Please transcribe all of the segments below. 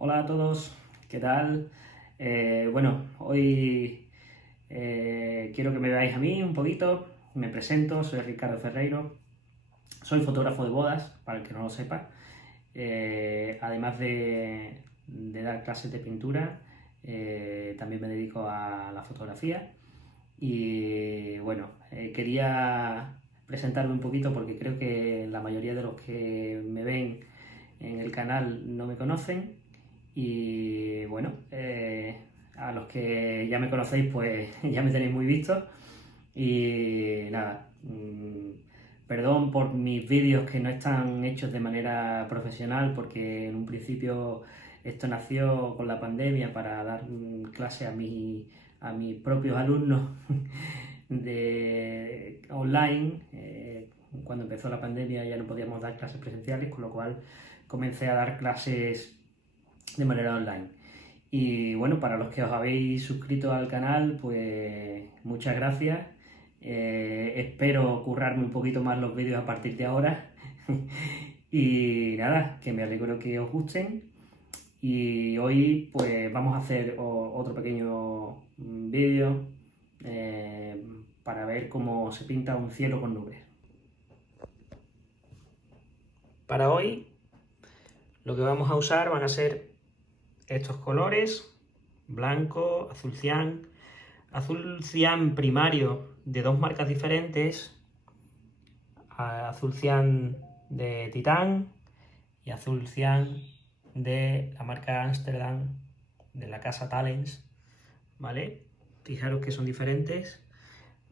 Hola a todos, ¿qué tal? Bueno, hoy quiero que me veáis a mí un poquito. Me presento, soy Ricardo Ferreiro, soy fotógrafo de bodas, para el que no lo sepa. Además de dar clases de pintura, también me dedico a la fotografía. Y bueno, quería presentarme un poquito porque creo que la mayoría de los que me ven en el canal no me conocen. Y bueno, a los que ya me conocéis, pues ya me tenéis muy visto. Y nada, perdón por mis vídeos que no están hechos de manera profesional, porque en un principio esto nació con la pandemia para dar clase a mis propios alumnos online. Cuando empezó la pandemia ya no podíamos dar clases presenciales, con lo cual comencé a dar clases de manera online. Y bueno, para los que os habéis suscrito al canal, pues muchas gracias. Espero currarme un poquito más los vídeos a partir de ahora. Y nada, que me alegro que os gusten. Y hoy pues vamos a hacer otro pequeño vídeo para ver cómo se pinta un cielo con nubes. Para hoy lo que vamos a usar van a ser estos colores: blanco, azul cian primario de dos marcas diferentes, azul cian de Titán y azul cian de la marca Amsterdam, de la casa Talens, ¿vale? Fijaros que son diferentes,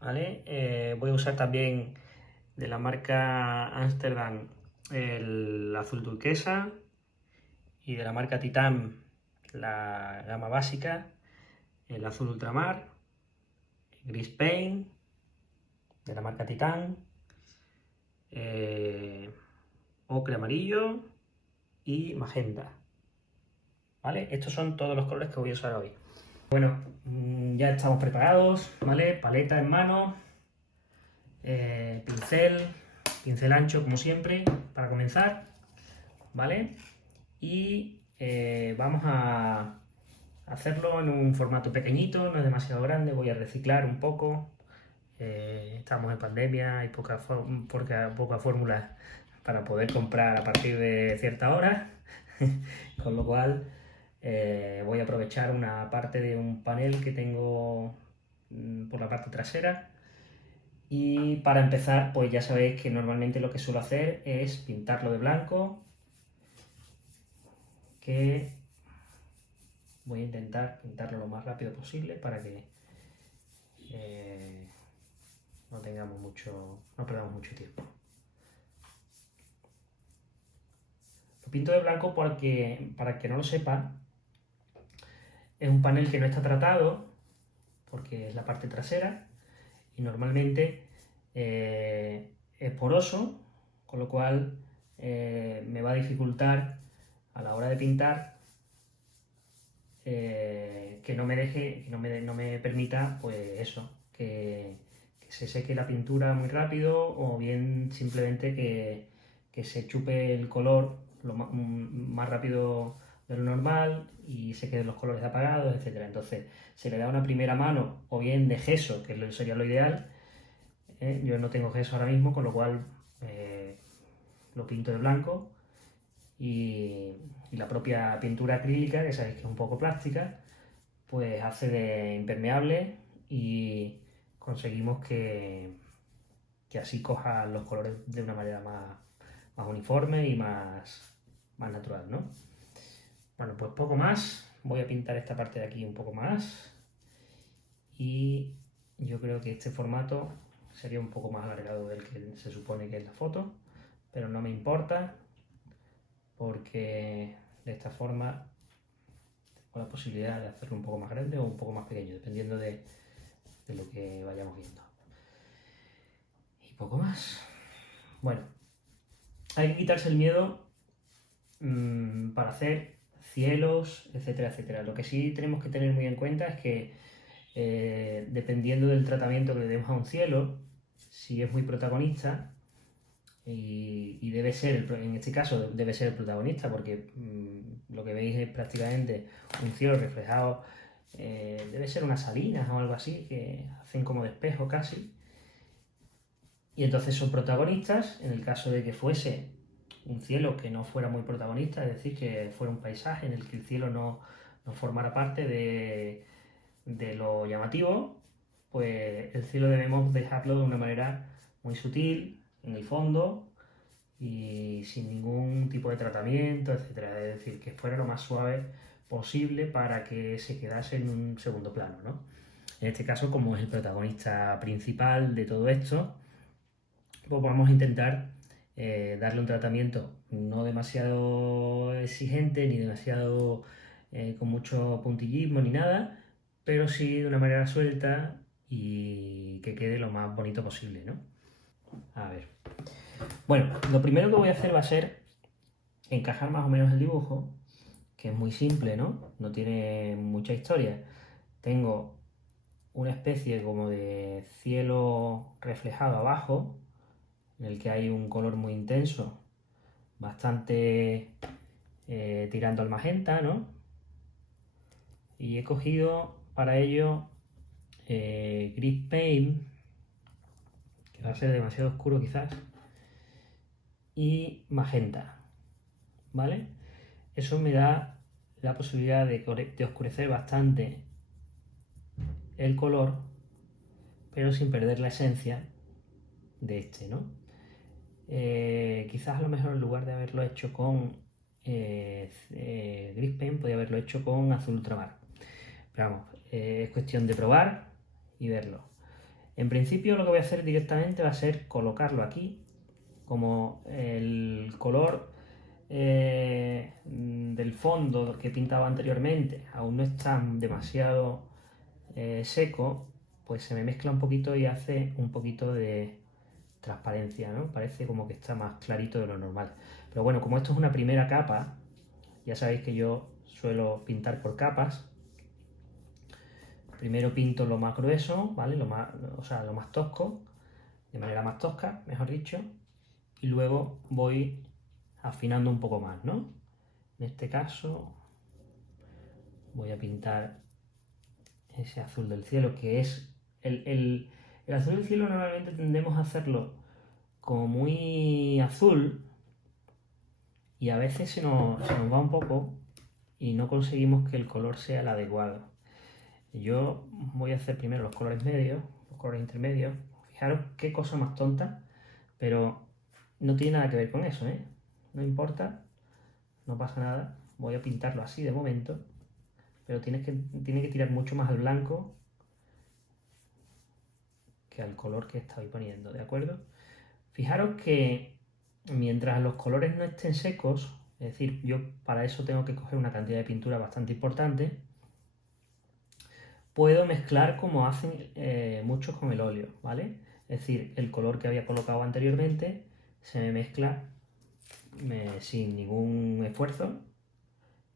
¿vale? Voy a usar también de la marca Amsterdam el azul turquesa y de la marca Titán la gama básica, el azul ultramar, gris paint de la marca Titán, ocre amarillo y magenta, ¿vale? Estos son todos los colores que voy a usar hoy. Bueno, ya estamos preparados, ¿vale? Paleta en mano, pincel ancho como siempre para comenzar, ¿vale? Y vamos a hacerlo en un formato pequeñito, no es demasiado grande. Voy a reciclar un poco. Estamos en pandemia, hay poca fórmula para poder comprar a partir de cierta hora, con lo cual voy a aprovechar una parte de un panel que tengo por la parte trasera. Y para empezar, pues ya sabéis que normalmente lo que suelo hacer es pintarlo de blanco, que voy a intentar pintarlo lo más rápido posible para que no perdamos mucho tiempo. Lo pinto de blanco porque, para el que no lo sepa, es un panel que no está tratado, porque es la parte trasera, y normalmente es poroso, con lo cual me va a dificultar a la hora de pintar, que no me permita, pues eso, que se seque la pintura muy rápido, o bien simplemente que se chupe el color lo más rápido de lo normal y se queden los colores apagados, etcétera. Entonces se le da una primera mano, o bien de gesso, que sería lo ideal. Yo no tengo gesso ahora mismo, con lo cual lo pinto de blanco, y la propia pintura acrílica, que sabéis que es un poco plástica, pues hace de impermeable y conseguimos que así coja los colores de una manera más uniforme y más natural, ¿no? Bueno, pues poco más. Voy a pintar esta parte de aquí un poco más, y yo creo que este formato sería un poco más alargado del que se supone que es la foto, pero no me importa, porque de esta forma tengo la posibilidad de hacerlo un poco más grande o un poco más pequeño, dependiendo de lo que vayamos viendo. Y poco más. Bueno, hay que quitarse el miedo para hacer cielos, etcétera, etcétera. Lo que sí tenemos que tener muy en cuenta es que dependiendo del tratamiento que le demos a un cielo, si es muy protagonista, y debe ser, en este caso, debe ser el protagonista, porque lo que veis es prácticamente un cielo reflejado, debe ser unas salinas o algo así, que hacen como de espejo casi. Y entonces son protagonistas. En el caso de que fuese un cielo que no fuera muy protagonista, es decir, que fuera un paisaje en el que el cielo no formara parte de lo llamativo, pues el cielo debemos dejarlo de una manera muy sutil, en el fondo, y sin ningún tipo de tratamiento, etcétera. Es decir, que fuera lo más suave posible para que se quedase en un segundo plano, ¿no? En este caso, como es el protagonista principal de todo esto, pues vamos a intentar darle un tratamiento no demasiado exigente, ni demasiado con mucho puntillismo, ni nada, pero sí de una manera suelta y que quede lo más bonito posible, ¿no? A ver. Bueno, lo primero que voy a hacer va a ser encajar más o menos el dibujo, que es muy simple, ¿no? No tiene mucha historia. Tengo una especie como de cielo reflejado abajo, en el que hay un color muy intenso, bastante tirando al magenta, ¿no? Y he cogido para ello gris paint, que va a ser demasiado oscuro quizás, y magenta, ¿vale? Eso me da la posibilidad de oscurecer bastante el color, pero sin perder la esencia de este, ¿no? Quizás a lo mejor en lugar de haberlo hecho con gris paint, podría haberlo hecho con azul ultramar. Pero vamos, es cuestión de probar y verlo. En principio lo que voy a hacer directamente va a ser colocarlo aquí, como el color del fondo que pintaba anteriormente aún no está demasiado seco, pues se me mezcla un poquito y hace un poquito de transparencia, ¿no? Parece como que está más clarito de lo normal. Pero bueno, como esto es una primera capa, ya sabéis que yo suelo pintar por capas. Primero pinto lo más grueso, ¿vale? Lo más tosco, de manera más tosca, mejor dicho, y luego voy afinando un poco más, ¿no? En este caso voy a pintar ese azul del cielo, que es el azul del cielo. Normalmente tendemos a hacerlo como muy azul y a veces se nos va un poco y no conseguimos que el color sea el adecuado. Yo voy a hacer primero los colores medios, los colores intermedios. Fijaros qué cosa más tonta, pero no tiene nada que ver con eso, ¿eh? No importa, no pasa nada. Voy a pintarlo así de momento, pero tiene que tirar mucho más al blanco que al color que estoy poniendo, ¿de acuerdo? Fijaros que mientras los colores no estén secos, es decir, yo para eso tengo que coger una cantidad de pintura bastante importante, puedo mezclar como hacen muchos con el óleo, ¿vale? Es decir, el color que había colocado anteriormente se me mezcla sin ningún esfuerzo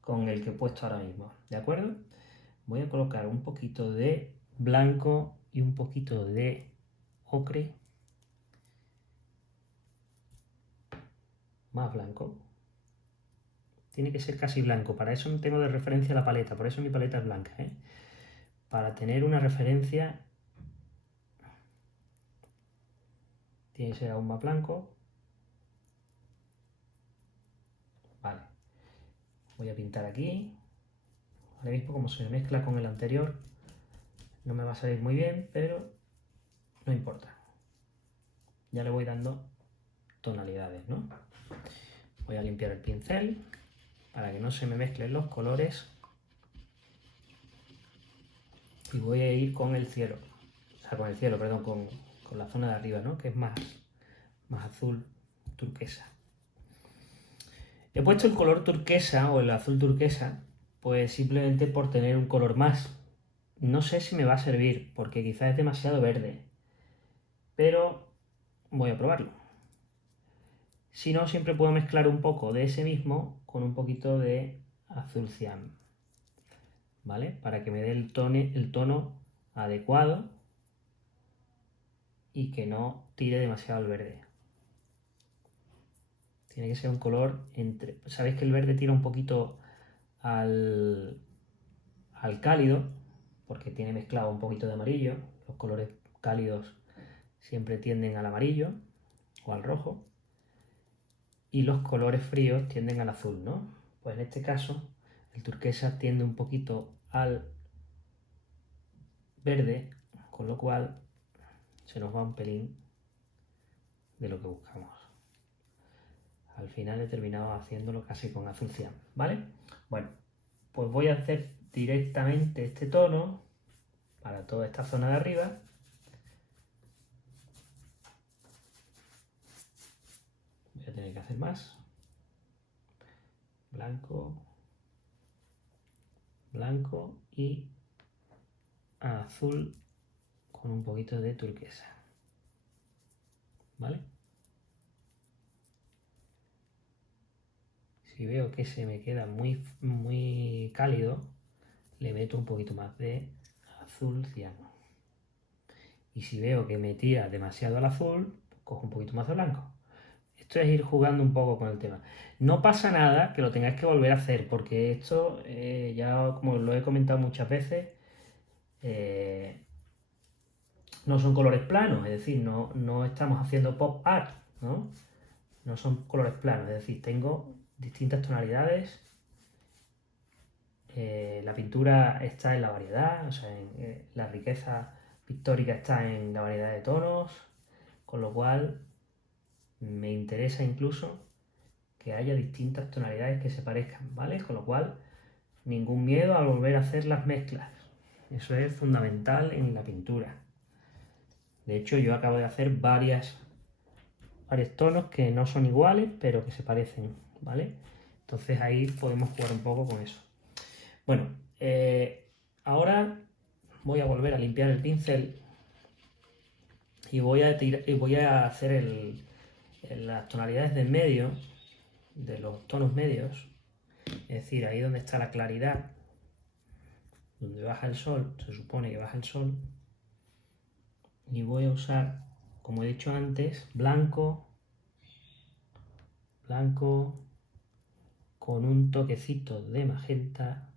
con el que he puesto ahora mismo, ¿de acuerdo? Voy a colocar un poquito de blanco y un poquito de ocre, más blanco. Tiene que ser casi blanco, para eso no tengo de referencia la paleta, por eso mi paleta es blanca, ¿eh? Para tener una referencia tiene que ser aún más blanco. Vale, voy a pintar aquí. Ahora mismo como se me mezcla con el anterior no me va a salir muy bien, pero no importa. Ya le voy dando tonalidades, ¿no? Voy a limpiar el pincel para que no se me mezclen los colores y voy a ir con el cielo, o sea, con el cielo, perdón, con la zona de arriba, ¿no? Que es más azul turquesa. He puesto el color turquesa o el azul turquesa pues simplemente por tener un color más. No sé si me va a servir porque quizás es demasiado verde, pero voy a probarlo. Si no, siempre puedo mezclar un poco de ese mismo con un poquito de azul cian, ¿vale? Para que me dé el tono adecuado y que no tire demasiado el verde. Tiene que ser un color entre... Sabéis que el verde tira un poquito al cálido, porque tiene mezclado un poquito de amarillo. Los colores cálidos siempre tienden al amarillo o al rojo. Y los colores fríos tienden al azul, ¿no? Pues en este caso, el turquesa tiende un poquito al verde, con lo cual se nos va un pelín de lo que buscamos. Al final he terminado haciéndolo casi con azul cian, ¿vale? Bueno, pues voy a hacer directamente este tono para toda esta zona de arriba. Voy a tener que hacer más. Blanco, blanco y azul con un poquito de turquesa, ¿vale? Si veo que se me queda muy cálido, le meto un poquito más de azul ciano. Y si veo que me tira demasiado al azul, pues cojo un poquito más de blanco. Esto es ir jugando un poco con el tema. No pasa nada que lo tengáis que volver a hacer, porque esto, ya como lo he comentado muchas veces, no son colores planos, es decir, no estamos haciendo pop art, ¿no? No son colores planos, es decir, tengo distintas tonalidades. La pintura está en la variedad, o sea, la riqueza pictórica está en la variedad de tonos, con lo cual me interesa incluso que haya distintas tonalidades que se parezcan, ¿vale? Con lo cual, ningún miedo a volver a hacer las mezclas. Eso es fundamental en la pintura. De hecho, yo acabo de hacer varios tonos que no son iguales, pero que se parecen, ¿vale? Entonces ahí podemos jugar un poco con eso. Bueno, ahora voy a volver a limpiar el pincel y voy a hacer las tonalidades del medio, de los tonos medios, es decir, ahí donde está la claridad, donde baja el sol, se supone que baja el sol, y voy a usar, como he dicho antes, blanco, blanco, con un toquecito de magenta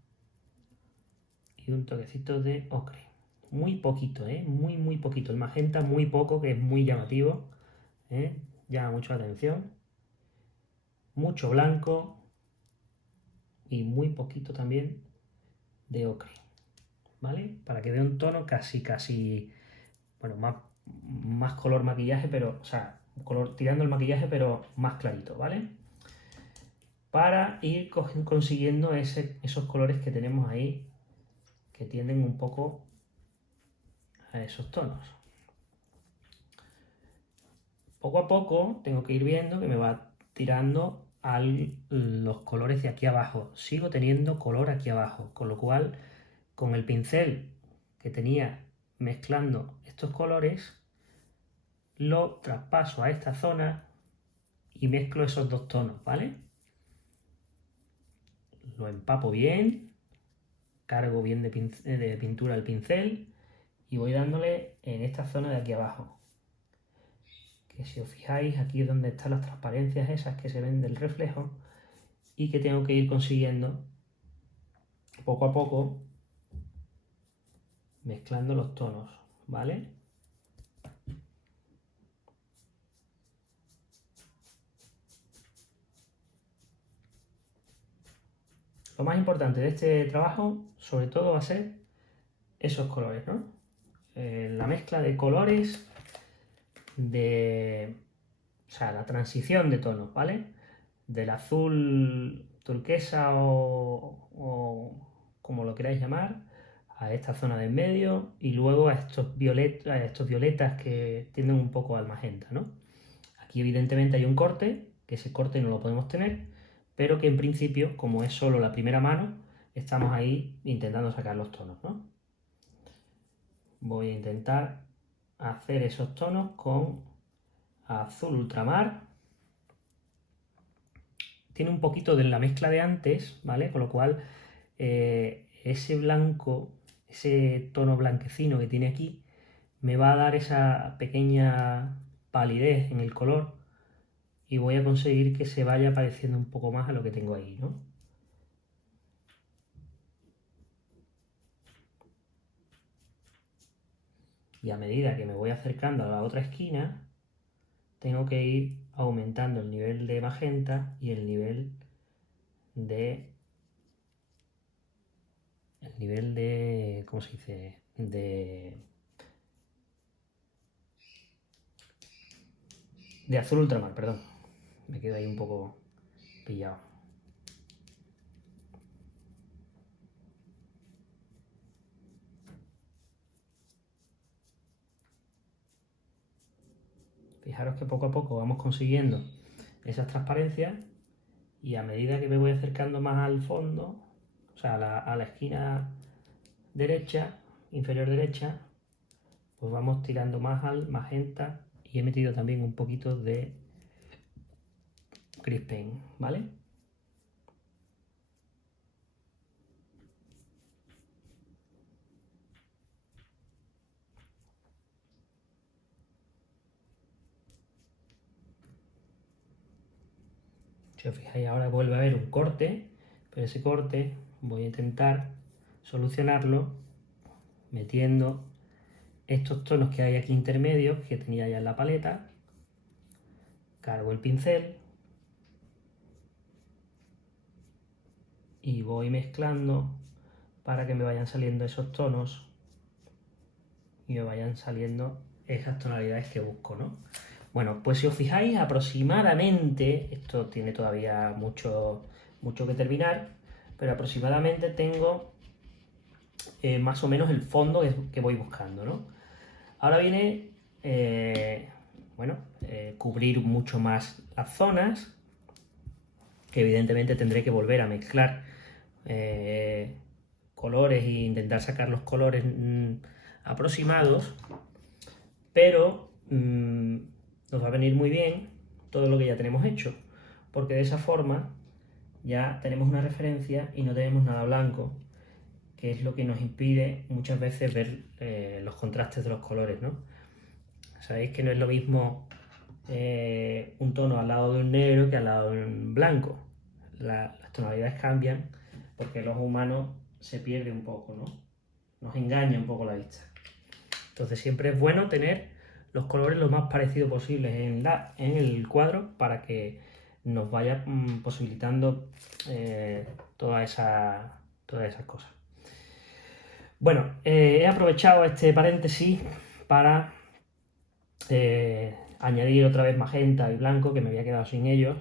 y un toquecito de ocre. Muy poquito, muy poquito. El magenta muy poco, que es muy llamativo, llama mucho la atención. Mucho blanco y muy poquito también de ocre, ¿vale? Para que dé un tono casi, bueno, más color maquillaje, pero, o sea, color tirando el maquillaje, pero más clarito, ¿vale? Para ir consiguiendo esos colores que tenemos ahí, que tienden un poco a esos tonos. Poco a poco tengo que ir viendo que me va tirando a los colores de aquí abajo. Sigo teniendo color aquí abajo, con lo cual con el pincel que tenía mezclando estos colores lo traspaso a esta zona y mezclo esos dos tonos, ¿vale? Lo empapo bien, cargo bien de pintura el pincel y voy dándole en esta zona de aquí abajo. Que si os fijáis, aquí es donde están las transparencias esas que se ven del reflejo y que tengo que ir consiguiendo poco a poco mezclando los tonos, ¿vale? Lo más importante de este trabajo, sobre todo, va a ser esos colores, ¿no? La mezcla de colores, o sea, la transición de tonos, ¿vale? Del azul turquesa o como lo queráis llamar, a esta zona de en medio y luego a estos violetas que tienden un poco al magenta, ¿no? Aquí evidentemente hay un corte, que ese corte no lo podemos tener, pero que en principio, como es solo la primera mano, estamos ahí intentando sacar los tonos, ¿no? Voy a intentar hacer esos tonos con azul ultramar. Tiene un poquito de la mezcla de antes, ¿vale? Con lo cual ese blanco, ese tono blanquecino que tiene aquí, me va a dar esa pequeña palidez en el color y voy a conseguir que se vaya pareciendo un poco más a lo que tengo ahí, ¿no? Y a medida que me voy acercando a la otra esquina, tengo que ir aumentando el nivel de magenta y el nivel de, ¿cómo se dice? De azul ultramar, perdón. Me quedo ahí un poco pillado. Fijaros que poco a poco vamos consiguiendo esas transparencias y a medida que me voy acercando más al fondo, o sea, a la esquina derecha, inferior derecha, pues vamos tirando más al magenta y he metido también un poquito de Grease Paint, ¿vale? Si os fijáis ahora vuelve a haber un corte, pero ese corte voy a intentar solucionarlo metiendo estos tonos que hay aquí intermedios que tenía ya en la paleta. Cargo el pincel y voy mezclando para que me vayan saliendo esos tonos y me vayan saliendo esas tonalidades que busco, ¿no? Bueno, pues si os fijáis aproximadamente, esto tiene todavía mucho que terminar, pero aproximadamente tengo más o menos el fondo que voy buscando, ¿no? Ahora viene, bueno, cubrir mucho más las zonas, que evidentemente tendré que volver a mezclar colores e intentar sacar los colores aproximados, pero nos va a venir muy bien todo lo que ya tenemos hecho, porque de esa forma ya tenemos una referencia y no tenemos nada blanco, que es lo que nos impide muchas veces ver los contrastes de los colores, ¿no? Sabéis que no es lo mismo un tono al lado de un negro que al lado de un blanco. Las tonalidades cambian porque los humanos se pierde un poco, ¿no? Nos engaña un poco la vista. Entonces siempre es bueno tener los colores lo más parecidos posibles en el cuadro para que nos vaya posibilitando todas esas cosas. Bueno, he aprovechado este paréntesis para añadir otra vez magenta y blanco, que me había quedado sin ellos.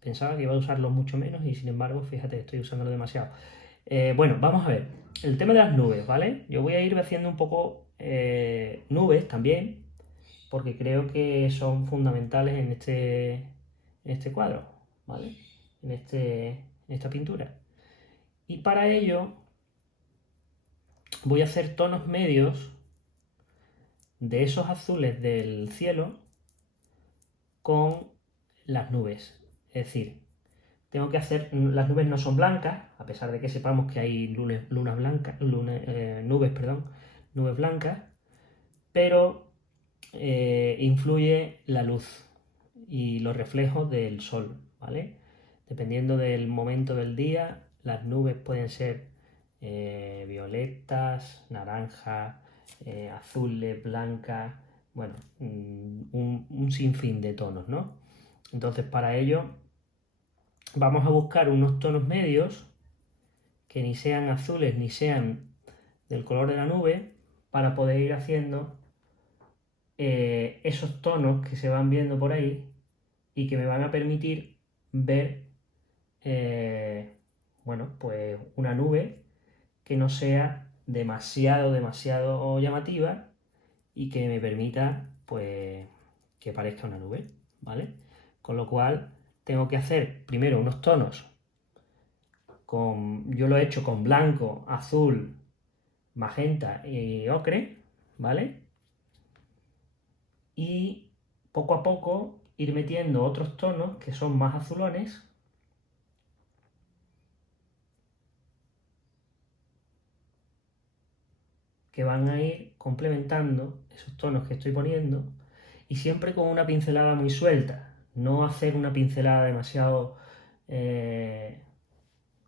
Pensaba que iba a usarlos mucho menos y sin embargo, fíjate, estoy usándolo demasiado. Bueno, vamos a ver. El tema de las nubes, ¿vale? Yo voy a ir haciendo un poco nubes también, porque creo que son fundamentales en este cuadro, ¿vale? En esta pintura. Y para ello voy a hacer tonos medios de esos azules del cielo con las nubes. Es decir, tengo que hacer, las nubes no son blancas, a pesar de que sepamos que hay lunas blancas, nubes, perdón, nubes blancas, pero influye la luz y los reflejos del sol, ¿vale? Dependiendo del momento del día, las nubes pueden ser violetas, naranjas, azules, blancas, bueno, un sinfín de tonos, ¿no? Entonces, para ello vamos a buscar unos tonos medios que ni sean azules ni sean del color de la nube para poder ir haciendo esos tonos que se van viendo por ahí y que me van a permitir ver, bueno, pues una nube que no sea demasiado llamativa y que me permita, pues, que parezca una nube, ¿vale? Con lo cual tengo que hacer primero unos tonos yo lo he hecho con blanco, azul, magenta y ocre, ¿vale? Y poco a poco ir metiendo otros tonos que son más azulones que van a ir complementando esos tonos que estoy poniendo y siempre con una pincelada muy suelta, no hacer una pincelada demasiado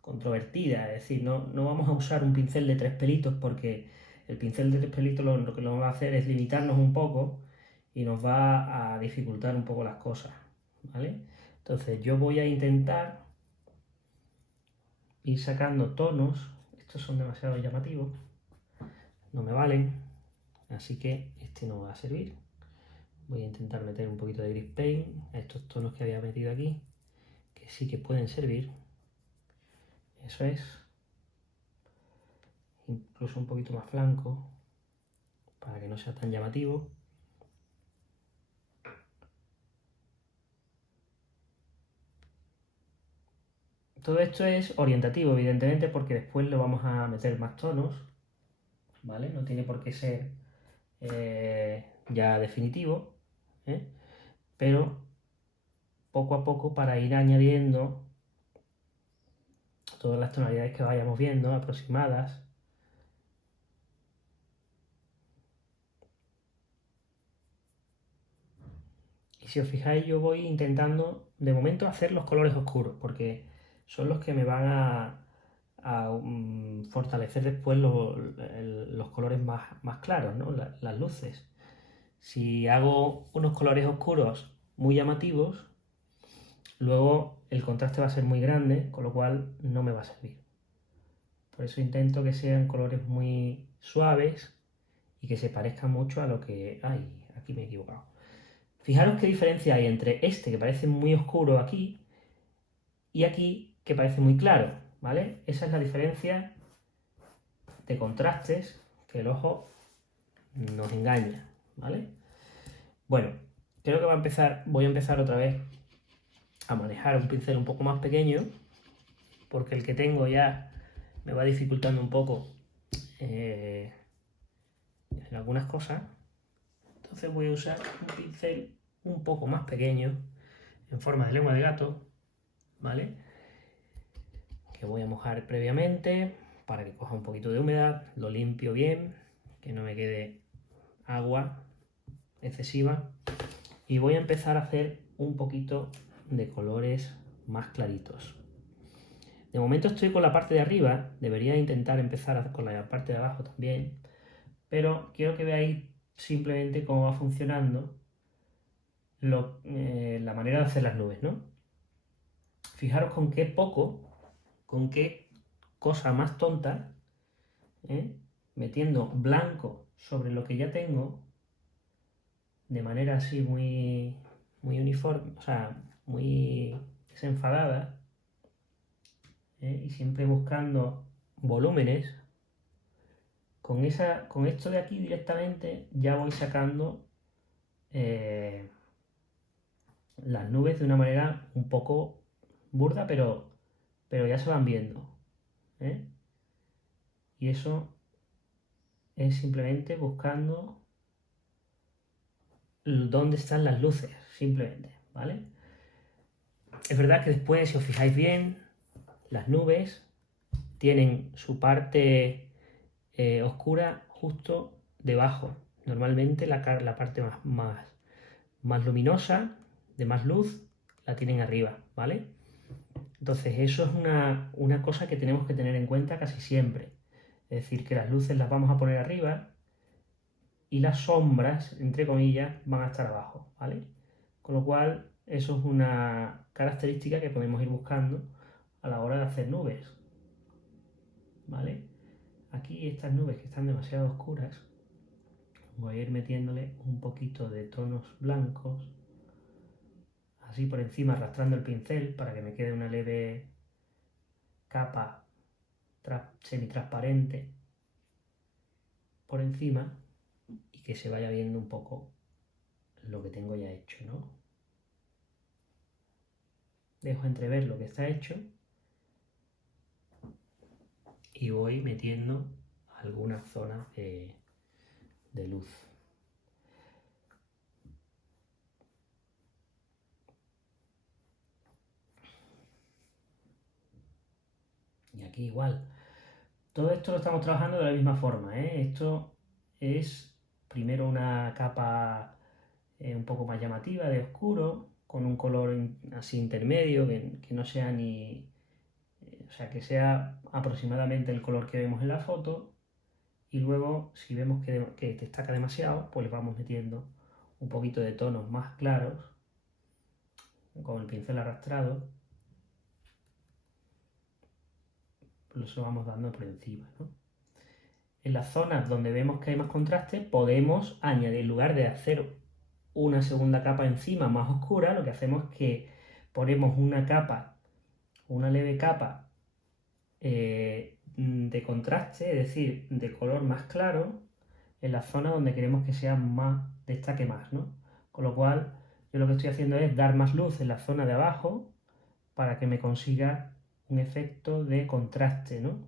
controvertida, es decir, no vamos a usar un pincel de 3 pelitos porque el pincel de 3 pelitos lo que nos va a hacer es limitarnos un poco y nos va a dificultar un poco las cosas, ¿vale? Entonces yo voy a intentar ir sacando tonos, estos son demasiado llamativos, no me valen, así que este no va a servir. Voy a intentar meter un poquito de Grease Paint a estos tonos que había metido aquí, que sí que pueden servir. Eso es. Incluso un poquito más blanco, para que no sea tan llamativo. Todo esto es orientativo, evidentemente, porque después le vamos a meter más tonos, ¿vale? No tiene por qué ser ya definitivo, ¿eh? Pero poco a poco para ir añadiendo todas las tonalidades que vayamos viendo, aproximadas. Y si os fijáis, yo voy intentando, de momento, hacer los colores oscuros, porque son los que me van a fortalecer después los colores más claros, ¿no? Las luces. Si hago unos colores oscuros muy llamativos, luego el contraste va a ser muy grande, con lo cual no me va a servir. Por eso intento que sean colores muy suaves y que se parezcan mucho a lo que... ¡Ay! Aquí me he equivocado. Fijaros qué diferencia hay entre este que parece muy oscuro aquí y aquí que parece muy claro, ¿vale? Esa es la diferencia de contrastes que el ojo nos engaña, ¿vale? Bueno, creo que voy a empezar otra vez a manejar un pincel un poco más pequeño, porque el que tengo ya me va dificultando un poco en algunas cosas. Entonces voy a usar un pincel un poco más pequeño, en forma de lengua de gato, ¿vale? Que voy a mojar previamente para que coja un poquito de humedad, lo limpio bien, que no me quede agua excesiva, y voy a empezar a hacer un poquito de colores más claritos. De momento estoy con la parte de arriba, debería intentar empezar con la parte de abajo también, pero quiero que veáis simplemente cómo va funcionando la manera de hacer las nubes, ¿no? Fijaros con qué poco, con qué cosa más tonta, metiendo blanco sobre lo que ya tengo, de manera así muy uniforme, o sea, muy desenfadada, y siempre buscando volúmenes. Con esto de aquí directamente ya voy sacando las nubes de una manera un poco burda, pero ya se van viendo, ¿eh? Y eso es simplemente buscando dónde están las luces, simplemente, ¿vale? Es verdad que después, si os fijáis bien, las nubes tienen su parte oscura justo debajo. Normalmente la parte más luminosa, de más luz, la tienen arriba, ¿vale? Entonces eso es una cosa que tenemos que tener en cuenta casi siempre. Es decir, que las luces las vamos a poner arriba y las sombras, entre comillas, van a estar abajo, ¿vale? Con lo cual, eso es una característica que podemos ir buscando a la hora de hacer nubes, ¿vale? Aquí estas nubes que están demasiado oscuras, voy a ir metiéndole un poquito de tonos blancos, así por encima arrastrando el pincel para que me quede una leve capa semitransparente por encima y que se vaya viendo un poco lo que tengo ya hecho, ¿no? Dejo entrever lo que está hecho y voy metiendo algunas zonas de luz. Y aquí igual. Todo esto lo estamos trabajando de la misma forma, ¿eh? Esto es primero una capa un poco más llamativa, de oscuro, con un color así intermedio, que no sea ni... o sea, que sea aproximadamente el color que vemos en la foto. Y luego, si vemos que destaca demasiado, pues le vamos metiendo un poquito de tonos más claros con el pincel arrastrado. Pues lo vamos dando por encima, ¿no? En las zonas donde vemos que hay más contraste, podemos añadir, en lugar de hacer una segunda capa encima más oscura, lo que hacemos es que ponemos una capa, una leve capa de contraste, es decir, de color más claro, en la zona donde queremos que sea más, destaque más, ¿no? Con lo cual, yo lo que estoy haciendo es dar más luz en la zona de abajo para que me consiga un efecto de contraste, ¿no?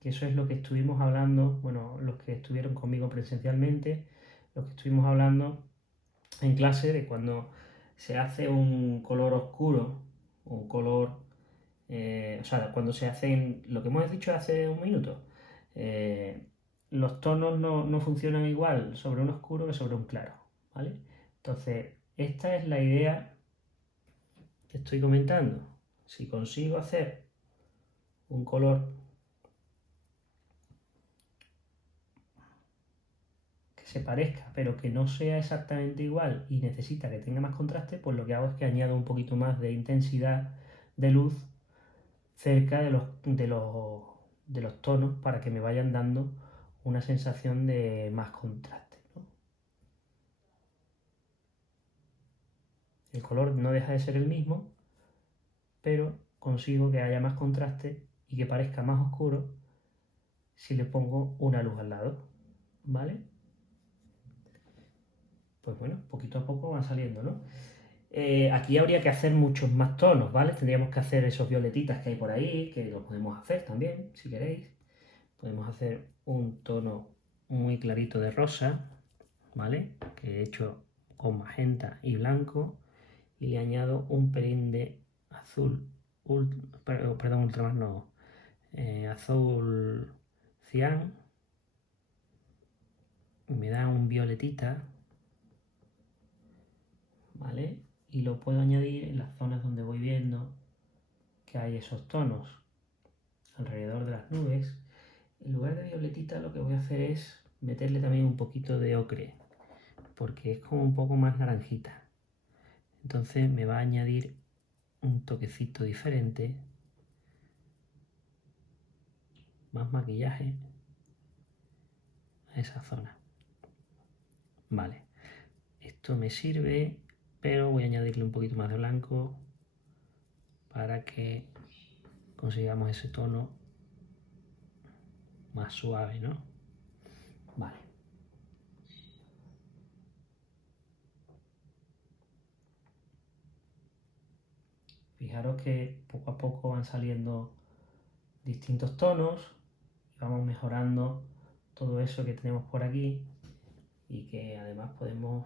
Que eso es lo que estuvimos hablando, bueno, los que estuvieron conmigo presencialmente, los que estuvimos hablando en clase de cuando se hace un color oscuro, un color, o sea, cuando se hacen, lo que hemos dicho hace un minuto, eh, los tonos no funcionan igual sobre un oscuro que sobre un claro, ¿vale? Entonces, esta es la idea que estoy comentando. Si consigo hacer un color que se parezca, pero que no sea exactamente igual y necesita que tenga más contraste, pues lo que hago es que añado un poquito más de intensidad de luz cerca de los tonos para que me vayan dando una sensación de más contraste, ¿no? El color no deja de ser el mismo, pero consigo que haya más contraste y que parezca más oscuro si le pongo una luz al lado, ¿vale? Pues bueno, poquito a poco van saliendo, ¿no? Aquí habría que hacer muchos más tonos, ¿vale? Tendríamos que hacer esos violetitas que hay por ahí, que lo podemos hacer también, si queréis. Podemos hacer un tono muy clarito de rosa, ¿vale? Que he hecho con magenta y blanco. Y le añado un pelín de azul, perdón, ultramar no, azul cian. Y me da un violetita, ¿vale? Y lo puedo añadir en las zonas donde voy viendo que hay esos tonos alrededor de las nubes. En lugar de violetita lo que voy a hacer es meterle también un poquito de ocre, porque es como un poco más naranjita. Entonces me va a añadir un toquecito diferente, más maquillaje a esa zona. Vale, esto me sirve, pero voy a añadirle un poquito más de blanco para que consigamos ese tono más suave, ¿no? Vale. Fijaros que poco a poco van saliendo distintos tonos y vamos mejorando todo eso que tenemos por aquí y que además podemos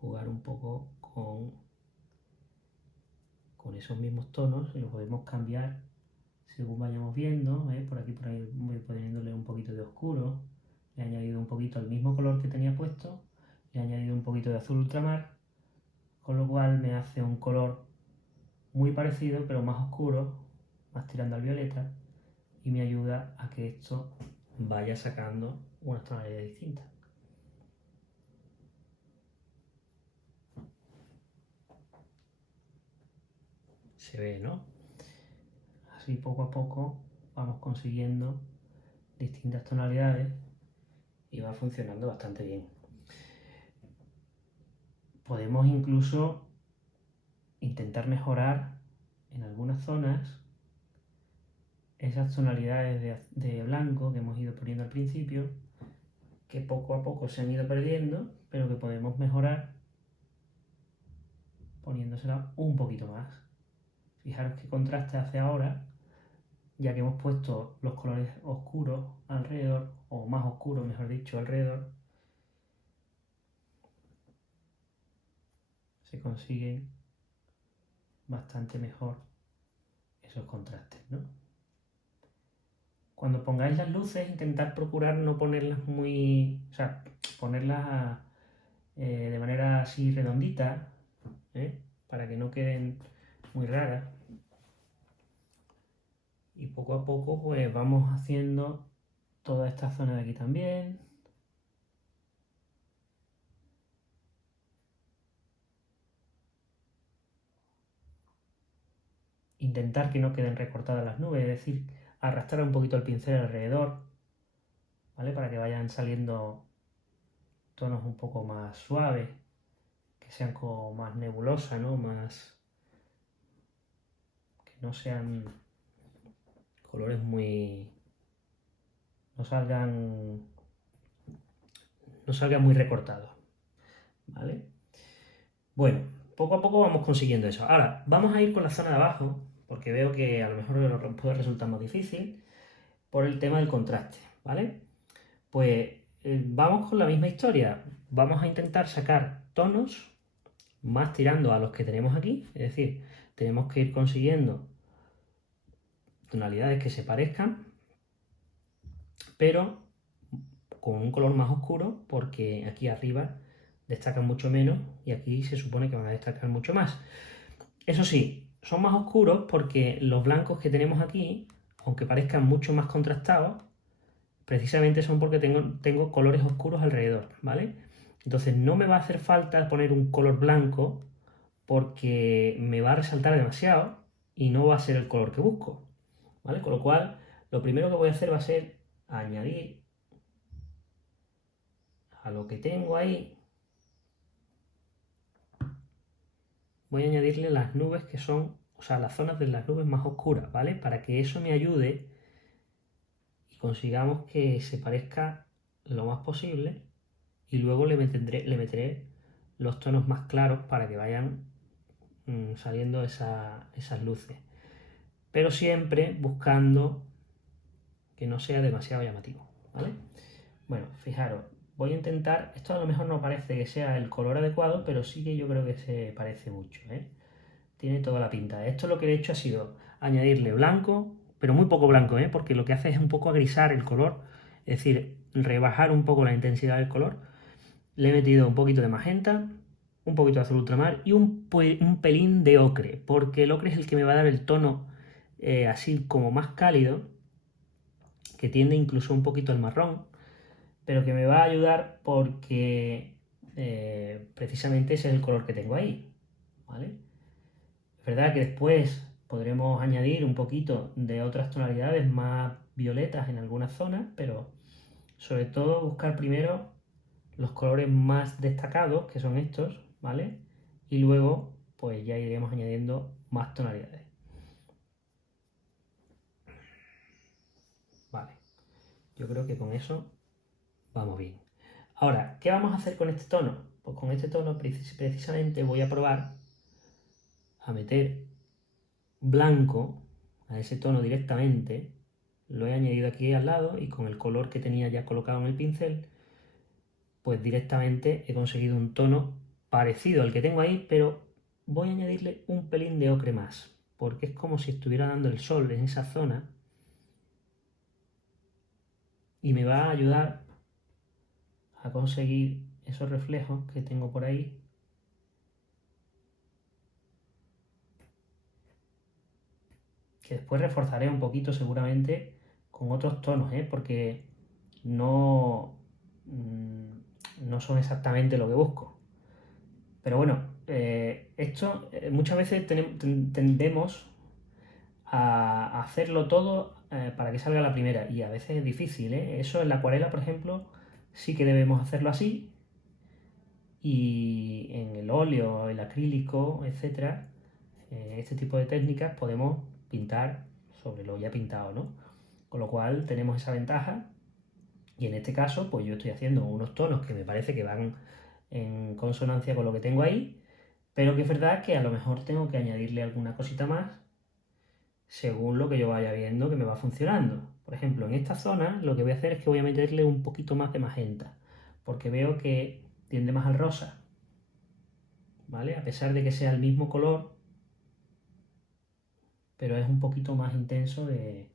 jugar un poco con esos mismos tonos y los podemos cambiar según vayamos viendo. Por aquí voy poniéndole un poquito de oscuro, le he añadido un poquito al mismo color que tenía puesto, le he añadido un poquito de azul ultramar, con lo cual me hace un color muy parecido pero más oscuro, más tirando al violeta, y me ayuda a que esto vaya sacando unas tonalidades distintas. Se ve, ¿no? Así poco a poco vamos consiguiendo distintas tonalidades y va funcionando bastante bien. Podemos incluso intentar mejorar en algunas zonas esas tonalidades de blanco que hemos ido poniendo al principio, que poco a poco se han ido perdiendo, pero que podemos mejorar poniéndosela un poquito más. Fijaros qué contraste hace ahora, ya que hemos puesto los colores oscuros alrededor, o más oscuros, mejor dicho, alrededor. Se consiguen bastante mejor esos contrastes, ¿no? Cuando pongáis las luces, intentad procurar no ponerlas muy... o sea, ponerlas de manera así redondita, para que no queden muy raras. Y poco a poco pues vamos haciendo toda esta zona de aquí también. Intentar que no queden recortadas las nubes, es decir, arrastrar un poquito el pincel alrededor, ¿vale? Para que vayan saliendo tonos un poco más suaves, que sean como más nebulosas, ¿no? Que no sean colores muy... no salgan muy recortados, ¿vale? Bueno, poco a poco vamos consiguiendo eso. Ahora, vamos a ir con la zona de abajo, porque veo que a lo mejor puede resultar más difícil por el tema del contraste, ¿vale? Pues vamos con la misma historia. Vamos a intentar sacar tonos más tirando a los que tenemos aquí, es decir, tenemos que ir consiguiendo tonalidades que se parezcan, pero con un color más oscuro, porque aquí arriba destacan mucho menos y aquí se supone que van a destacar mucho más. Eso sí, son más oscuros porque los blancos que tenemos aquí, aunque parezcan mucho más contrastados, precisamente son porque tengo colores oscuros alrededor, ¿vale? Entonces no me va a hacer falta poner un color blanco porque me va a resaltar demasiado y no va a ser el color que busco, ¿vale? Con lo cual, lo primero que voy a hacer va a ser añadir a lo que tengo ahí, voy a añadirle las nubes que son, o sea, las zonas de las nubes más oscuras, ¿vale? Para que eso me ayude y consigamos que se parezca lo más posible y luego le meteré los tonos más claros para que vayan saliendo esas luces. Pero siempre buscando que no sea demasiado llamativo, ¿vale? Bueno, fijaros, voy a intentar, esto a lo mejor no parece que sea el color adecuado, pero sí que yo creo que se parece mucho, ¿eh? Tiene toda la pinta. Esto lo que he hecho ha sido añadirle blanco, pero muy poco blanco, ¿eh? Porque lo que hace es un poco agrisar el color, es decir, rebajar un poco la intensidad del color. Le he metido un poquito de magenta, un poquito de azul ultramar y un pelín de ocre, porque el ocre es el que me va a dar el tono así como más cálido, que tiende incluso un poquito al marrón, pero que me va a ayudar porque precisamente ese es el color que tengo ahí, ¿vale? Es verdad que después podremos añadir un poquito de otras tonalidades más violetas en algunas zonas, pero sobre todo buscar primero los colores más destacados, que son estos, ¿vale? Y luego pues ya iremos añadiendo más tonalidades. Vale, yo creo que con eso vamos bien. Ahora, ¿qué vamos a hacer con este tono? Pues con este tono precisamente voy a probar a meter blanco a ese tono directamente. Lo he añadido aquí al lado y con el color que tenía ya colocado en el pincel, pues directamente he conseguido un tono parecido al que tengo ahí, pero voy a añadirle un pelín de ocre más, porque es como si estuviera dando el sol en esa zona y me va a ayudar a conseguir esos reflejos que tengo por ahí. Que después reforzaré un poquito seguramente con otros tonos, porque no, no son exactamente lo que busco. Pero bueno, esto muchas veces tendemos a hacerlo todo para que salga la primera y a veces es difícil, ¿eh? Eso en la acuarela, por ejemplo, sí que debemos hacerlo así y en el óleo, el acrílico, etcétera, este tipo de técnicas podemos pintar sobre lo ya pintado, ¿no? Con lo cual tenemos esa ventaja y en este caso pues yo estoy haciendo unos tonos que me parece que van en consonancia con lo que tengo ahí, pero que es verdad que a lo mejor tengo que añadirle alguna cosita más según lo que yo vaya viendo que me va funcionando. Por ejemplo, en esta zona lo que voy a hacer es que voy a meterle un poquito más de magenta, porque veo que tiende más al rosa, ¿vale? A pesar de que sea el mismo color, pero es un poquito más intenso de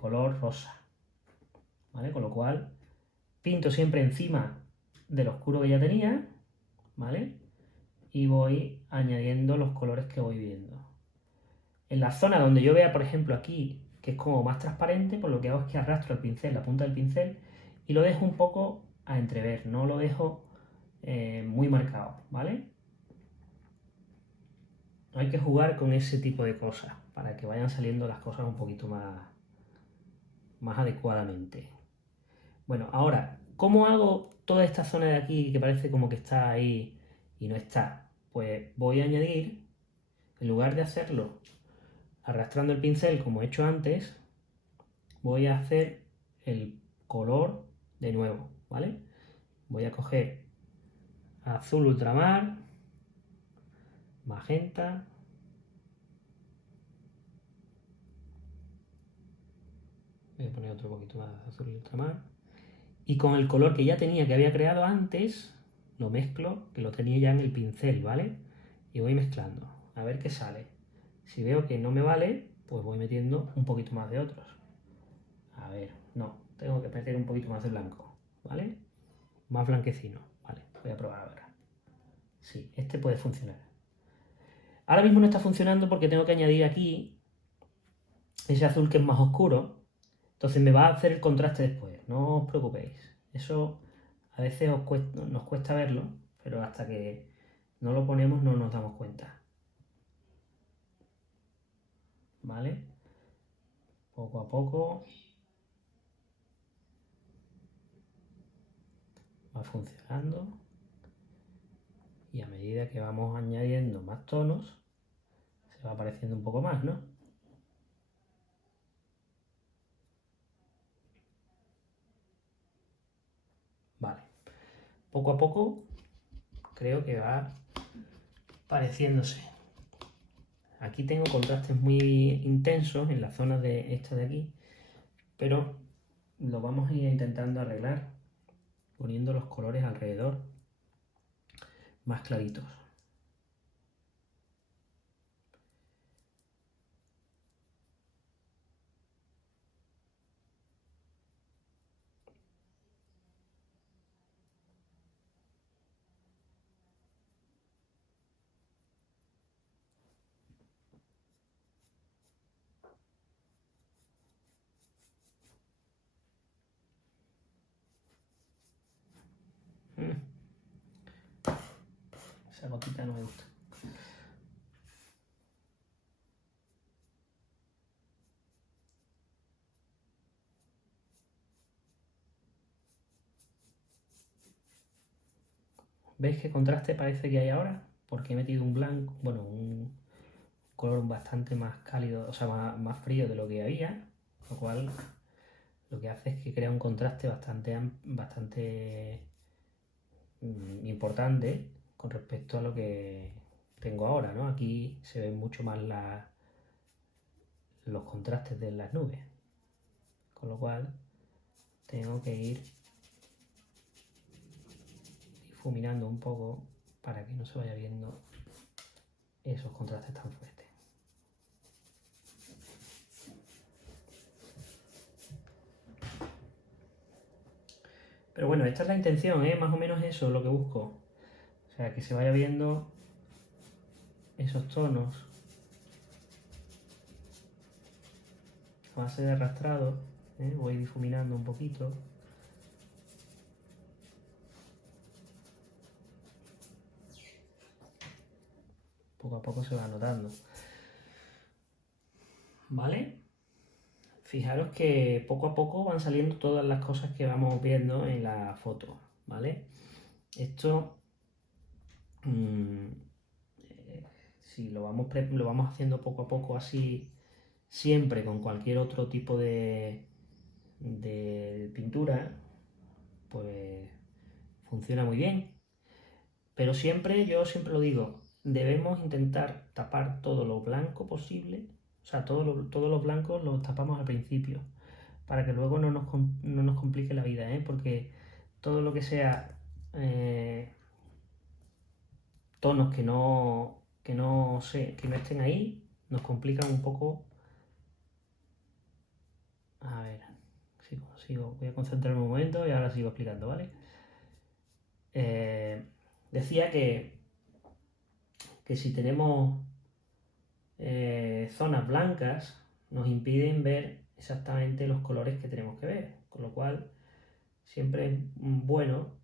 color rosa, ¿vale? Con lo cual pinto siempre encima del oscuro que ya tenía, ¿vale? Y voy añadiendo los colores que voy viendo. En la zona donde yo vea, por ejemplo, aquí, que es como más transparente, pues lo que hago es que arrastro el pincel, la punta del pincel, y lo dejo un poco a entrever, no lo dejo muy marcado, ¿vale? Hay que jugar con ese tipo de cosas para que vayan saliendo las cosas un poquito más adecuadamente. Bueno, ahora, ¿cómo hago toda esta zona de aquí que parece como que está ahí y no está? Pues voy a añadir, en lugar de hacerlo arrastrando el pincel como he hecho antes, voy a hacer el color de nuevo, ¿vale? Voy a coger azul ultramar, magenta, voy a poner otro poquito más de azul ultramar, y con el color que ya tenía, que había creado antes, lo mezclo, que lo tenía ya en el pincel, ¿vale? Y voy mezclando, a ver qué sale. Si veo que no me vale, pues voy metiendo un poquito más de otros. A ver, no, tengo que meter un poquito más de blanco, ¿vale? Más blanquecino, vale, voy a probar ahora. Sí, este puede funcionar. Ahora mismo no está funcionando porque tengo que añadir aquí ese azul que es más oscuro. Entonces me va a hacer el contraste después, no os preocupéis. Eso a veces nos cuesta verlo, pero hasta que no lo ponemos no nos damos cuenta. ¿Vale? Poco a poco va funcionando. Y a medida que vamos añadiendo más tonos, se va apareciendo un poco más, ¿no? Vale. Poco a poco creo que va pareciéndose. Aquí tengo contrastes muy intensos en la zona de esta de aquí, pero lo vamos a ir intentando arreglar poniendo los colores alrededor más claritos. Esa gotita no me gusta. ¿Veis qué contraste parece que hay ahora? Porque he metido un blanco, bueno, un color bastante más cálido, o sea, más frío de lo que había, lo cual lo que hace es que crea un contraste bastante importante con respecto a lo que tengo ahora, ¿no? Aquí se ven mucho más los contrastes de las nubes, con lo cual tengo que ir difuminando un poco para que no se vaya viendo esos contrastes tan fuertes. Pero bueno, esta es la intención, ¿eh? Más o menos eso es lo que busco. O sea, que se vaya viendo esos tonos a base de arrastrado, ¿eh? Voy difuminando un poquito. Poco a poco se va notando. ¿Vale? Fijaros que poco a poco van saliendo todas las cosas que vamos viendo en la foto, ¿vale? Esto, si lo vamos haciendo poco a poco así, siempre con cualquier otro tipo de pintura, pues funciona muy bien. Pero yo siempre lo digo, debemos intentar tapar todo lo blanco posible, o sea, todos los blancos los tapamos al principio, para que luego no nos complique la vida, ¿eh? Porque todo lo que sea tonos que no estén ahí, nos complican un poco. A ver, si consigo, voy a concentrarme un momento y ahora sigo explicando, ¿vale? decía que si tenemos zonas blancas nos impiden ver exactamente los colores que tenemos que ver, con lo cual siempre es bueno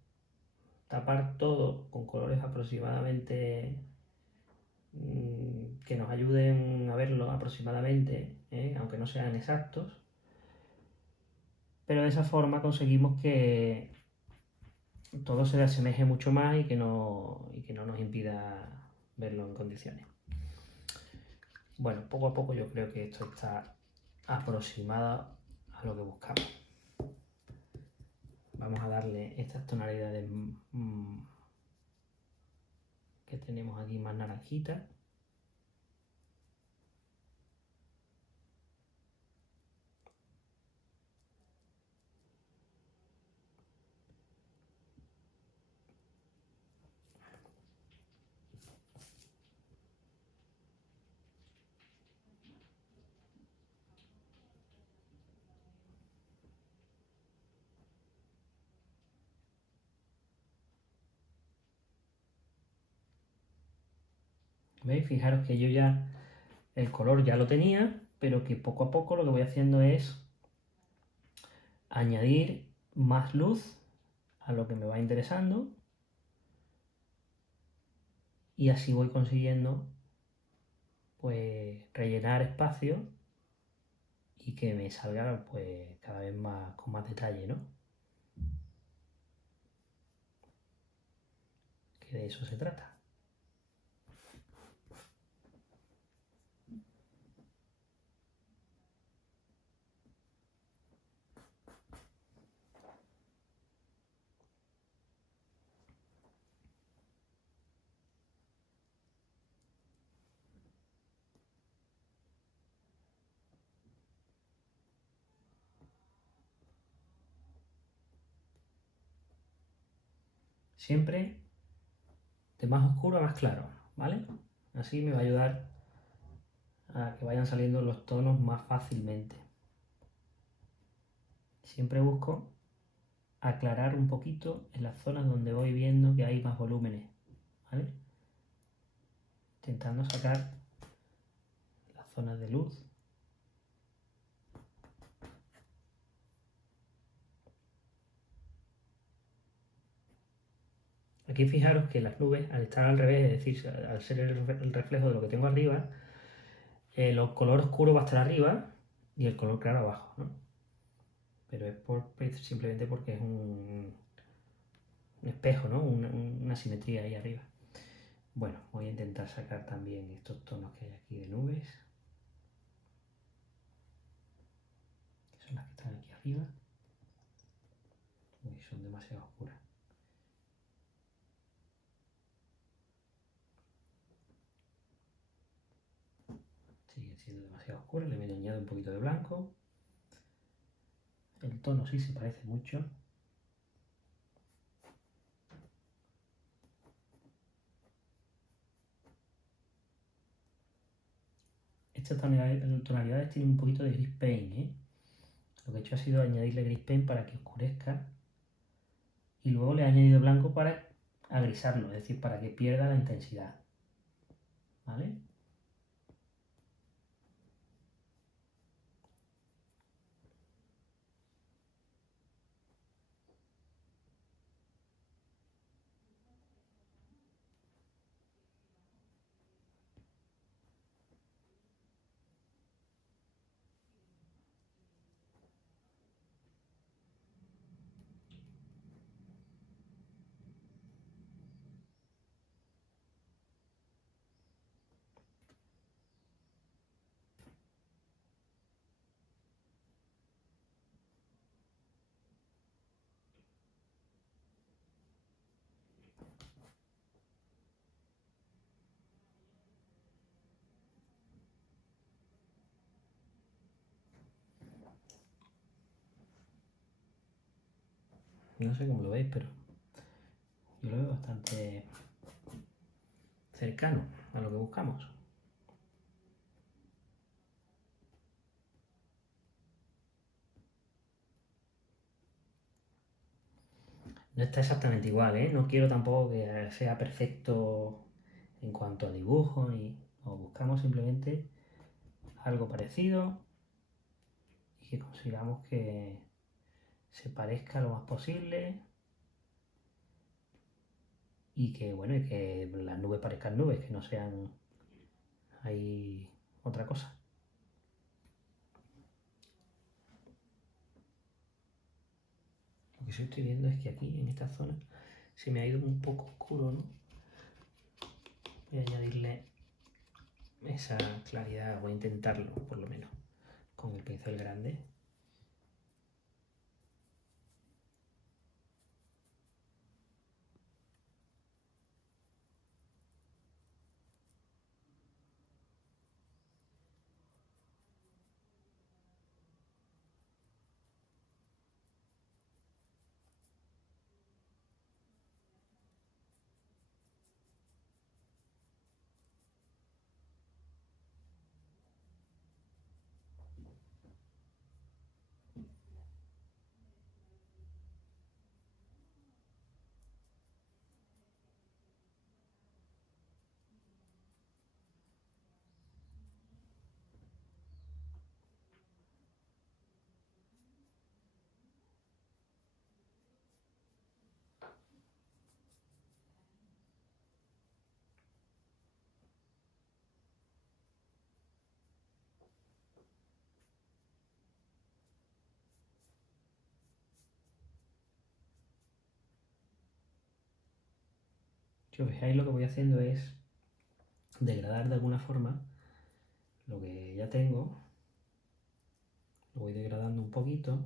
tapar todo con colores aproximadamente que nos ayuden a verlo aproximadamente, aunque no sean exactos, pero de esa forma conseguimos que todo se asemeje mucho más y que no nos impida verlo en condiciones. Bueno, poco a poco yo creo que esto está aproximado a lo que buscamos. Vamos a darle estas tonalidades que tenemos aquí más naranjitas. ¿Veis? Fijaros que yo ya el color ya lo tenía, pero que poco a poco lo que voy haciendo es añadir más luz a lo que me va interesando y así voy consiguiendo pues rellenar espacio y que me salga pues cada vez más con más detalle, ¿no? Que de eso se trata. Siempre de más oscuro a más claro, ¿vale? Así me va a ayudar a que vayan saliendo los tonos más fácilmente. Siempre busco aclarar un poquito en las zonas donde voy viendo que hay más volúmenes, ¿vale? Intentando sacar las zonas de luz. Aquí fijaros que las nubes, al estar al revés, es decir, al ser el reflejo de lo que tengo arriba, el color oscuro va a estar arriba y el color claro abajo, ¿no? Pero es simplemente porque es un espejo, ¿no? Una simetría ahí arriba. Bueno, voy a intentar sacar también estos tonos que hay aquí de nubes, que son las que están aquí arriba. Uy, son demasiado oscuras. Siguen siendo demasiado oscuras, le añado un poquito de blanco. El tono sí se parece mucho. Estas tonalidades tienen un poquito de gris paint, ¿eh? Lo que he hecho ha sido añadirle gris paint para que oscurezca y luego le he añadido blanco para agrisarlo, es decir, para que pierda la intensidad, ¿vale? No sé cómo lo veis, pero yo lo veo bastante cercano a lo que buscamos. No está exactamente igual, ¿eh? No quiero tampoco que sea perfecto en cuanto a dibujo, ni... No, buscamos simplemente algo parecido y que consigamos que se parezca lo más posible y que, bueno, y que las nubes parezcan nubes, que no sean ahí otra cosa. Lo que sí estoy viendo es que aquí, en esta zona, se me ha ido un poco oscuro, ¿no? Voy a añadirle esa claridad, voy a intentarlo, por lo menos, con el pincel grande. Si os fijáis, lo que voy haciendo es degradar de alguna forma lo que ya tengo, lo voy degradando un poquito.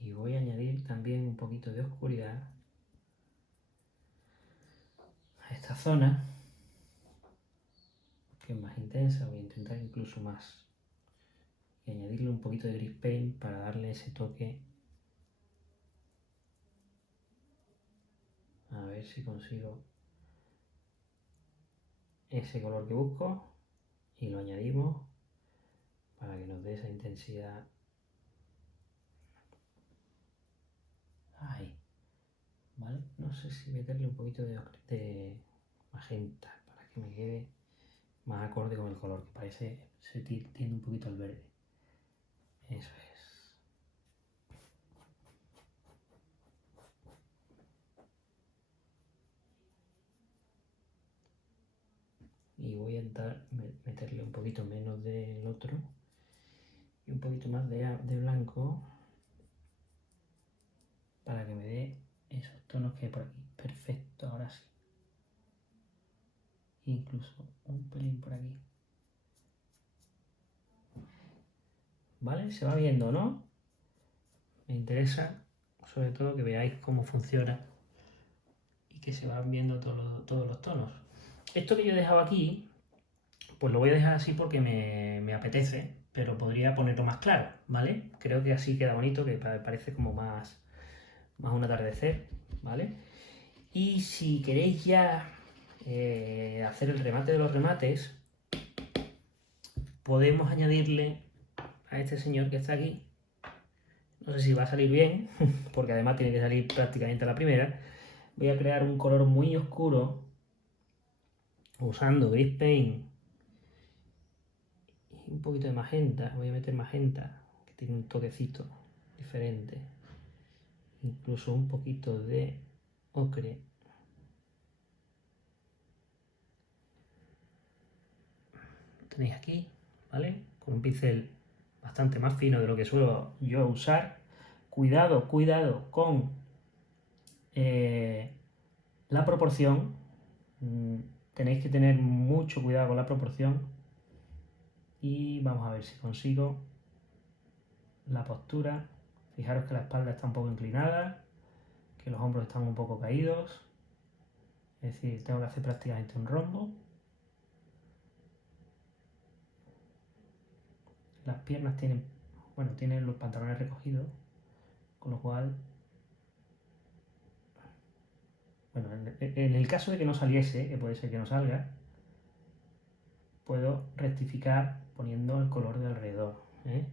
Y voy a añadir también un poquito de oscuridad a esta zona, que es más intensa. Voy a intentar incluso más. Y añadirle un poquito de gris paint para darle ese toque. A ver si consigo ese color que busco. Y lo añadimos para que nos dé esa intensidad. Ahí. ¿Vale? No sé si meterle un poquito de magenta para que me quede más acorde con el color, que parece se tiende un poquito al verde. Eso es. Y voy a intentar meterle un poquito menos del otro y un poquito más de blanco para que me dé esos tonos que hay por aquí. Perfecto, ahora sí. Incluso un pelín por aquí. ¿Vale? Se va viendo, ¿no? Me interesa sobre todo que veáis cómo funciona y que se van viendo todos los tonos. Esto que yo he dejado aquí, pues lo voy a dejar así porque me apetece, pero podría ponerlo más claro, ¿vale? Creo que así queda bonito, que parece como más un atardecer, ¿vale? Y si queréis ya hacer el remate de los remates, podemos añadirle a este señor que está aquí, no sé si va a salir bien, porque además tiene que salir prácticamente a la primera. Voy a crear un color muy oscuro usando Gris Paint y un poquito de magenta. Voy a meter magenta, que tiene un toquecito diferente. Incluso un poquito de ocre. Lo tenéis aquí, ¿vale? Con un pincel bastante más fino de lo que suelo yo usar. Cuidado, cuidado con la proporción. Tenéis que tener mucho cuidado con la proporción. Y vamos a ver si consigo la postura. Fijaros que la espalda está un poco inclinada, que los hombros están un poco caídos. Es decir, tengo que hacer prácticamente un rombo. Las piernas tienen, bueno, tienen los pantalones recogidos, con lo cual Bueno, en el caso de que no saliese, que puede ser que no salga, puedo rectificar poniendo el color de alrededor, ¿eh?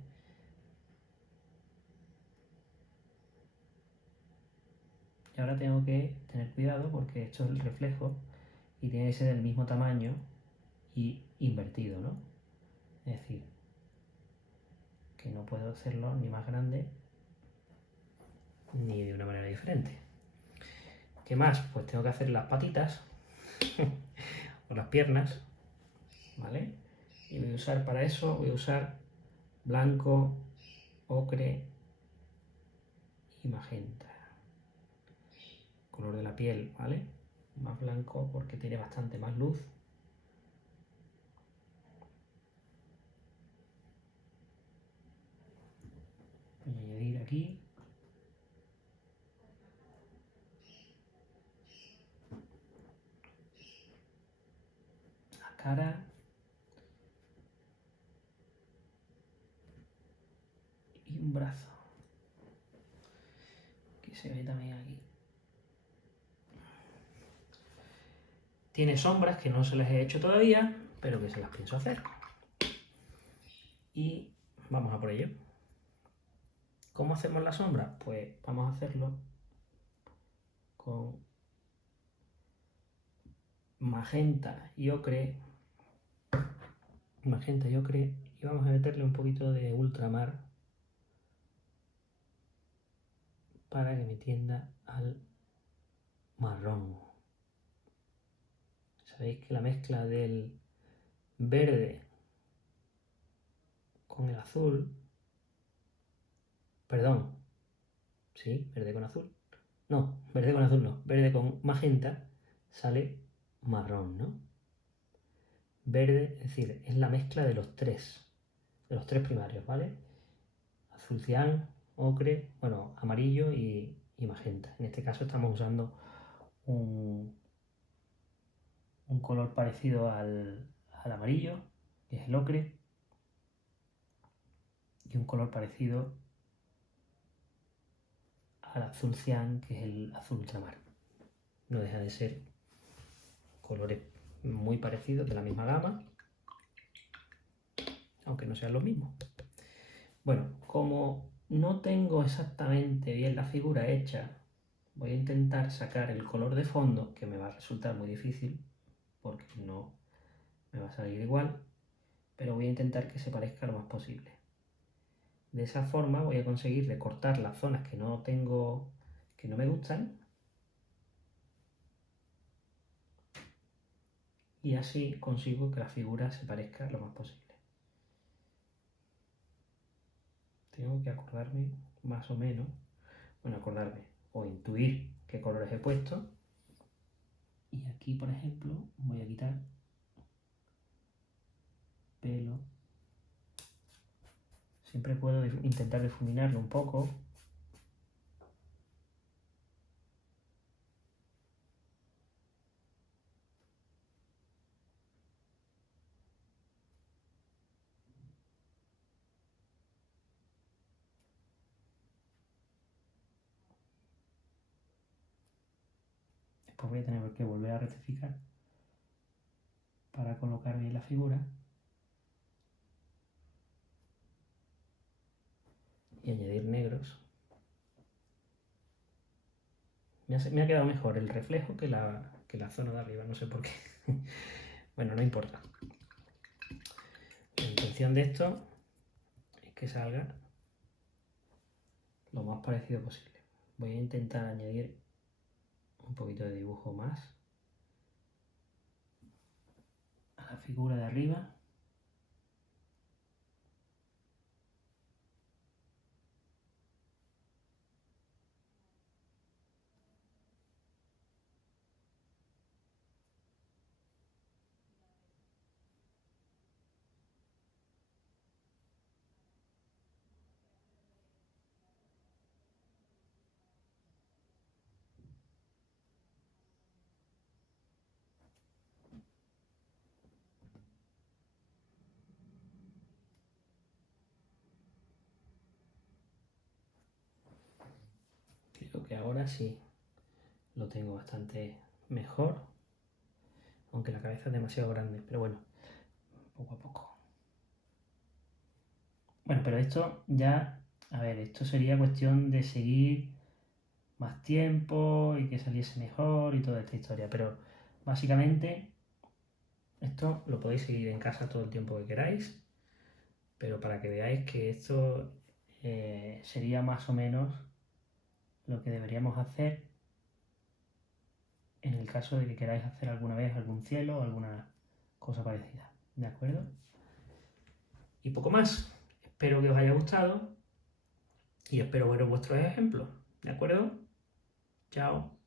Y ahora tengo que tener cuidado porque esto es el reflejo y tiene que ser del mismo tamaño y invertido, ¿no? Es decir, que no puedo hacerlo ni más grande ni de una manera diferente. ¿Qué más? Pues tengo que hacer las patitas o las piernas, ¿vale? Y voy a usar para eso, voy a usar blanco, ocre y magenta. Color de la piel, ¿vale? Más blanco porque tiene bastante más luz. Voy a añadir aquí. La cara. Y un brazo. Que se ve también aquí. Tiene sombras que no se las he hecho todavía, pero que se las pienso hacer. Y vamos a por ello. ¿Cómo hacemos la sombra? Pues vamos a hacerlo con magenta y ocre. Magenta y ocre. Y vamos a meterle un poquito de ultramar para que me tienda al marrón. Sabéis que la mezcla del verde con el azul, perdón, sí, verde con azul, no, verde con azul no, verde con magenta sale marrón, ¿no? Verde, es decir, es la mezcla de los tres primarios, ¿vale? Azul cian, ocre, bueno, amarillo y magenta. En este caso estamos usando un color parecido al amarillo, que es el ocre, y un color parecido al azul cian, que es el azul ultramar. No deja de ser colores muy parecidos, de la misma gama, aunque no sean los mismos. Bueno, como no tengo exactamente bien la figura hecha, voy a intentar sacar el color de fondo, que me va a resultar muy difícil, porque no me va a salir igual, pero voy a intentar que se parezca lo más posible. De esa forma voy a conseguir recortar las zonas que no tengo, que no me gustan, y así consigo que la figura se parezca lo más posible. Tengo que acordarme más o menos, bueno, acordarme o intuir qué colores he puesto. Y aquí, por ejemplo, voy a quitar pelo. Siempre puedo intentar difuminarlo un poco. Después voy a tener que volver a rectificar para colocar bien la figura. Y añadir negros. Me ha quedado mejor el reflejo que la zona de arriba, no sé por qué. Bueno, no importa. La intención de esto es que salga lo más parecido posible. Voy a intentar añadir un poquito de dibujo más a la figura de arriba. Creo que ahora sí lo tengo bastante mejor, aunque la cabeza es demasiado grande, pero bueno, poco a poco. Bueno, pero esto ya, a ver, esto sería cuestión de seguir más tiempo y que saliese mejor y toda esta historia, pero básicamente esto lo podéis seguir en casa todo el tiempo que queráis, pero para que veáis que esto sería más o menos lo que deberíamos hacer en el caso de que queráis hacer alguna vez algún cielo o alguna cosa parecida, ¿de acuerdo? Y poco más. Espero que os haya gustado y espero veros vuestros ejemplos, ¿de acuerdo? Chao.